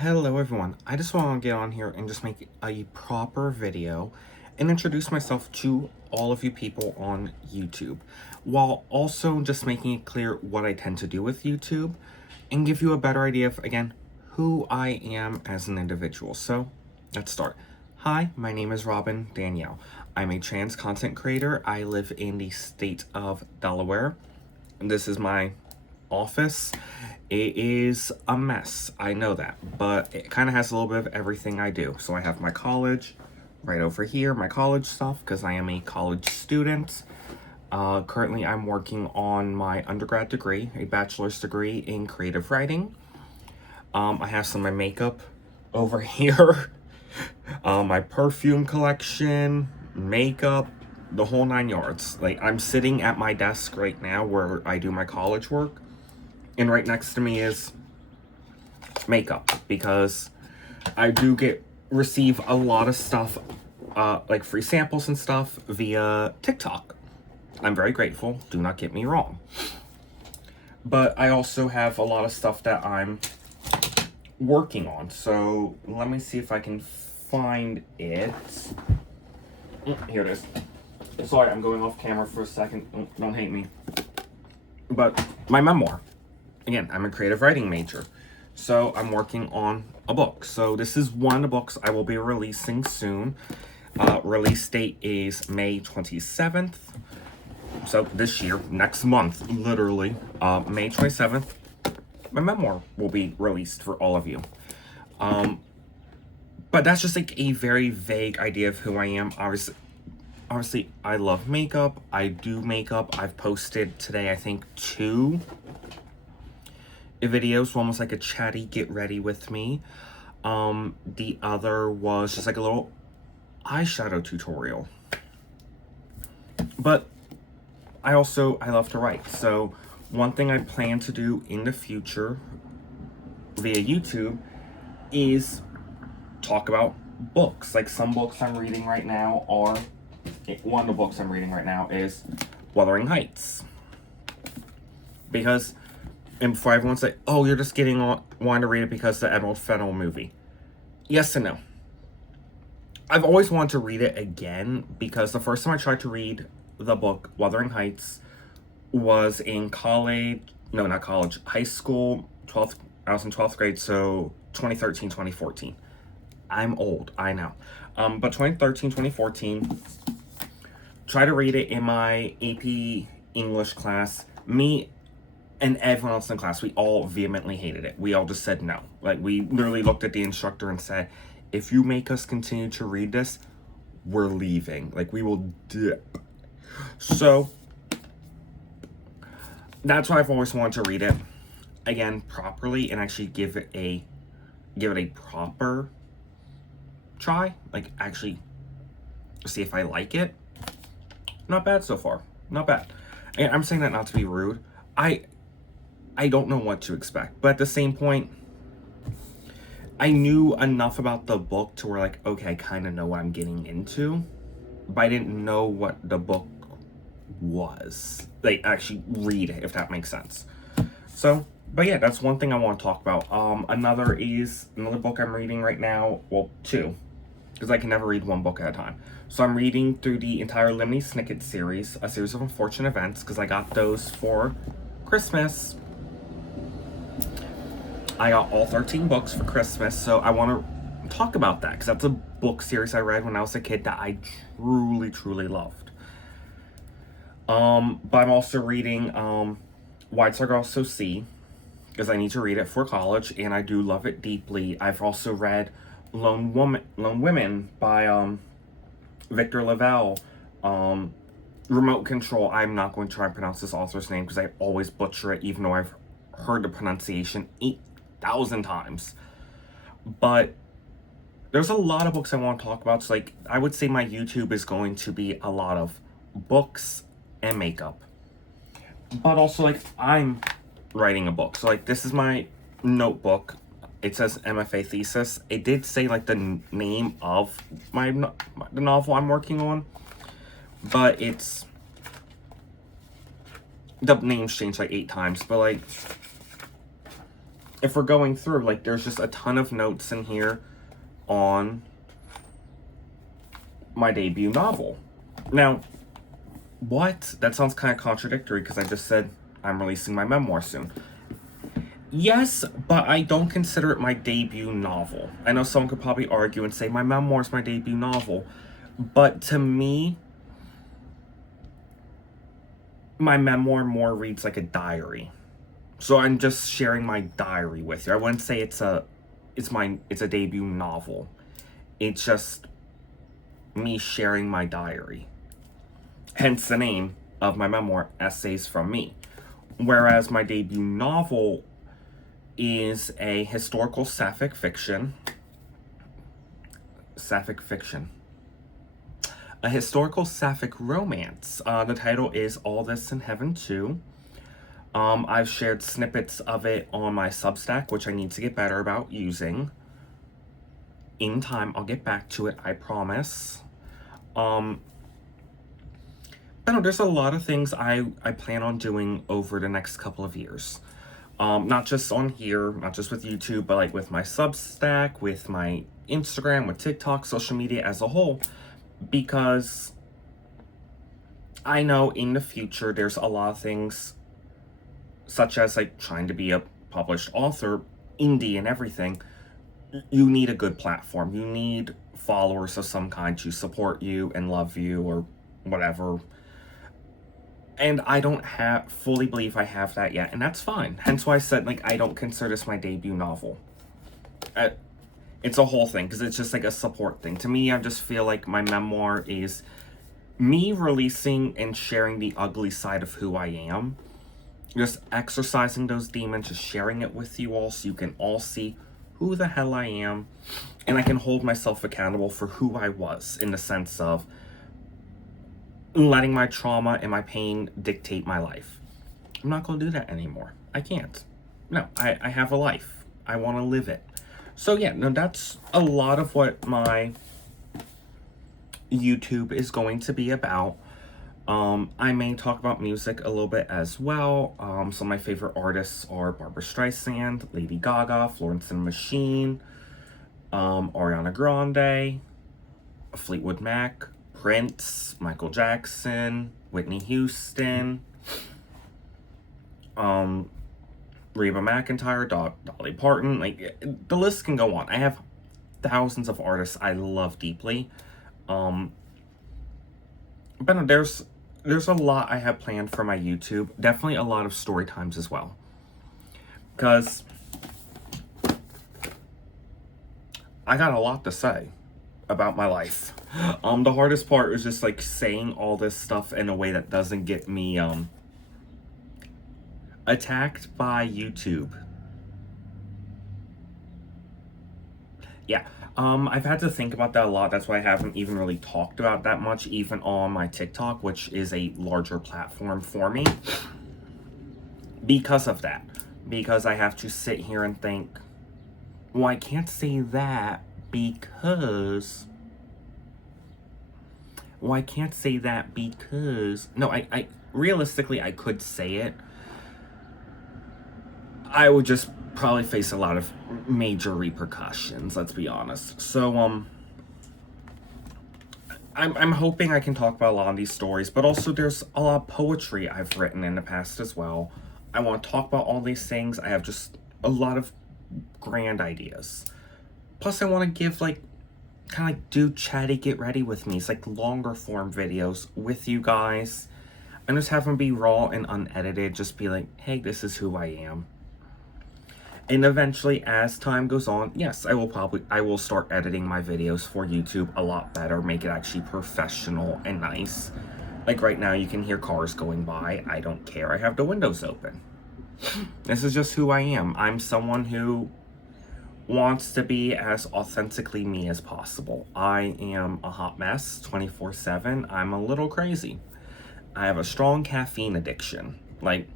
Hello everyone, I just want to get on here and just make a proper video and introduce myself to all of you people on YouTube, while also just making it clear what I tend to do with YouTube and give you a better idea of, again, who I am as an individual. So, let's start. Hi, my name is Robin Danielle. I'm a trans content creator. I live in the state of Delaware. This is my office. It is a mess, I know that, but it kind of has a little bit of everything I do. So I have my college right over here, my college stuff, because I am a college student. Currently, I'm working on my undergrad degree, a bachelor's degree in creative writing. I have some of my makeup over here, my perfume collection, makeup, the whole 9 yards. Like, I'm sitting at my desk right now where I do my college work, and right next to me is makeup, because I do receive a lot of stuff, like free samples and stuff via TikTok. I'm very grateful, do not get me wrong. But I also have a lot of stuff that I'm working on. So let me see if I can find it. Here it is. Sorry, I'm going off camera for a second. Don't hate me. But my memoir. Again, I'm a creative writing major, so I'm working on a book. So this is one of the books I will be releasing soon. Release date is May 27th. So this year, next month, literally, May 27th, my memoir will be released for all of you. But that's just like a very vague idea of who I am. Obviously, I love makeup. I do makeup. I've posted today, I think, 2 videos, almost like a chatty get ready with me. The other was just like a little eyeshadow tutorial. But I love to write. So one thing I plan to do in the future via YouTube is talk about books. Like, some books I'm reading right now are, one of the books I'm reading right now is Wuthering Heights. Because, and before everyone say, oh, you're just wanting to read it because of the Emerald Fennell movie. Yes and no. I've always wanted to read it again, because the first time I tried to read the book, Wuthering Heights, was in college, no, not college, high school, I was in 12th grade, so 2013, 2014. I'm old, I know. But 2013, 2014, try to read it in my AP English class. Me and everyone else in the class, we all vehemently hated it. We all just said no. Like, we literally looked at the instructor and said, if you make us continue to read this, we're leaving. Like, we will dip. So, that's why I've always wanted to read it again properly and actually give it a proper try. Like, actually see if I like it. Not bad so far. Not bad. And I'm saying that not to be rude. I don't know what to expect, but at the same point, I knew enough about the book to where, like, okay, I kind of know what I'm getting into, but I didn't know what the book was. Like, actually read it, if that makes sense. So, but yeah, that's one thing I want to talk about. Another book I'm reading right now, well, 2, because I can never read one book at a time. So I'm reading through the entire Lemony Snicket series, a series of unfortunate events, because I got those for Christmas. I got all 13 books for Christmas, so I want to talk about that, because that's a book series I read when I was a kid that I truly, truly loved. But I'm also reading Why Sargasso So See, because I need to read it for college, and I do love it deeply. I've also read Lone Women by Victor LaValle. Remote Control. I'm not going to try and pronounce this author's name because I always butcher it, even though I've heard the pronunciation 8,000 times. But there's a lot of books I want to talk about. So, like, I would say my YouTube is going to be a lot of books and makeup. But also, like, I'm writing a book. So, like, this is my notebook. It says MFA thesis. It did say, like, the name of the novel I'm working on, but the name's changed like 8 times. But, like, if we're going through, like, there's just a ton of notes in here on my debut novel. Now, what? That sounds kind of contradictory because I just said I'm releasing my memoir soon. Yes, but I don't consider it my debut novel. I know someone could probably argue and say my memoir is my debut novel, but to me, my memoir more reads like a diary. So I'm just sharing my diary with you. I wouldn't say it's a debut novel. It's just me sharing my diary. Hence the name of my memoir, Essays from Me. Whereas my debut novel is a historical sapphic fiction. A historical sapphic romance. The title is All This in Heaven Too. I've shared snippets of it on my Substack, which I need to get better about using. In time, I'll get back to it, I promise. But no, there's a lot of things I plan on doing over the next couple of years. Not just on here, not just with YouTube, but like with my Substack, with my Instagram, with TikTok, social media as a whole, because I know in the future there's a lot of things, such as like trying to be a published author, indie and everything. You need a good platform. You need followers of some kind to support you and love you or whatever. And I don't fully believe I have that yet, and that's fine. Hence why I said, like, I don't consider this my debut novel. It's a whole thing, because it's just like a support thing. To me, I just feel like my memoir is me releasing and sharing the ugly side of who I am. Just exercising those demons, just sharing it with you all so you can all see who the hell I am. And I can hold myself accountable for who I was, in the sense of letting my trauma and my pain dictate my life. I'm not going to do that anymore. I can't. No, I have a life. I want to live it. So yeah, no, that's a lot of what my YouTube is going to be about. I may talk about music a little bit as well. Some of my favorite artists are Barbra Streisand, Lady Gaga, Florence and the Machine, Ariana Grande, Fleetwood Mac, Prince, Michael Jackson, Whitney Houston, Reba McEntire, Dolly Parton. Like, the list can go on. I have thousands of artists I love deeply. But no, there's a lot I have planned for my YouTube. Definitely a lot of story times as well. Because I got a lot to say about my life. The hardest part is just like saying all this stuff in a way that doesn't get me attacked by YouTube. Yeah, I've had to think about that a lot. That's why I haven't even really talked about that much, even on my TikTok, which is a larger platform for me. Because of that. Because I have to sit here and think, well, I can't say that because... Well, I can't say that because... No, I realistically, I could say it. I would just probably face a lot of major repercussions, let's be honest. So, I'm hoping I can talk about a lot of these stories, but also there's a lot of poetry I've written in the past as well. I want to talk about all these things. I have just a lot of grand ideas. Plus, I want to give, like, kind of like do chatty get ready with me. It's like longer form videos with you guys. And just have them be raw and unedited. Just be like, hey, this is who I am. And eventually, as time goes on, yes, I will start editing my videos for YouTube a lot better, make it actually professional and nice. Like right now, you can hear cars going by. I don't care. I have the windows open. This is just who I am. I'm someone who wants to be as authentically me as possible. I am a hot mess 24/7. I'm a little crazy. I have a strong caffeine addiction. Like,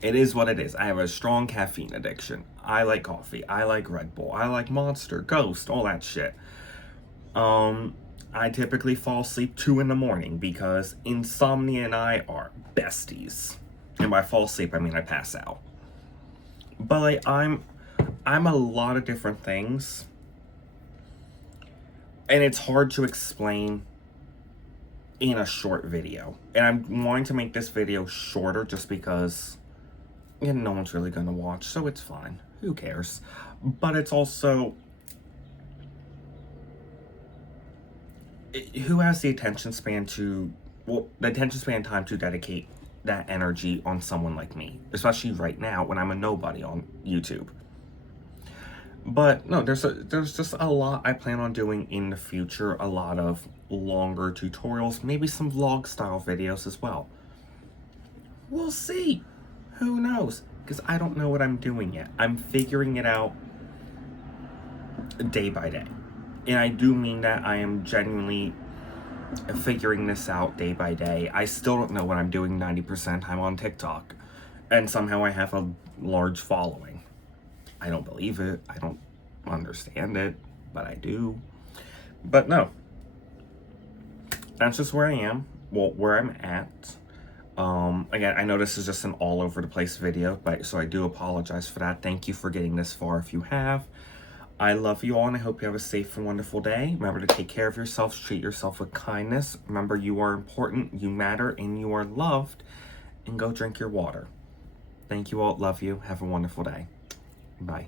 it is what it is. I have a strong caffeine addiction. I like coffee. I like Red Bull. I like Monster, Ghost, all that shit. I typically fall asleep 2 in the morning because insomnia and I are besties. And by fall asleep, I mean I pass out. But like I'm a lot of different things. And it's hard to explain in a short video. And I'm wanting to make this video shorter just because no one's really gonna watch, so it's fine. Who cares? But it's also, who has the attention span to, well, the attention span time to dedicate that energy on someone like me, especially right now when I'm a nobody on YouTube. But no, there's just a lot I plan on doing in the future, a lot of longer tutorials, maybe some vlog style videos as well. We'll see. Who knows? Because I don't know what I'm doing yet. I'm figuring it out day by day. And I do mean that. I am genuinely figuring this out day by day. I still don't know what I'm doing 90% of the time on TikTok. And somehow I have a large following. I don't believe it. I don't understand it. But I do. But no. That's just where I am. Well, where I'm at. Again, I know this is just an all over the place video, but so I do apologize for that. Thank you for getting this far if you have. I love you all and I hope you have a safe and wonderful day. Remember to take care of yourselves, treat yourself with kindness. Remember you are important, you matter, and you are loved. And go drink your water. Thank you all. Love you. Have a wonderful day. Bye.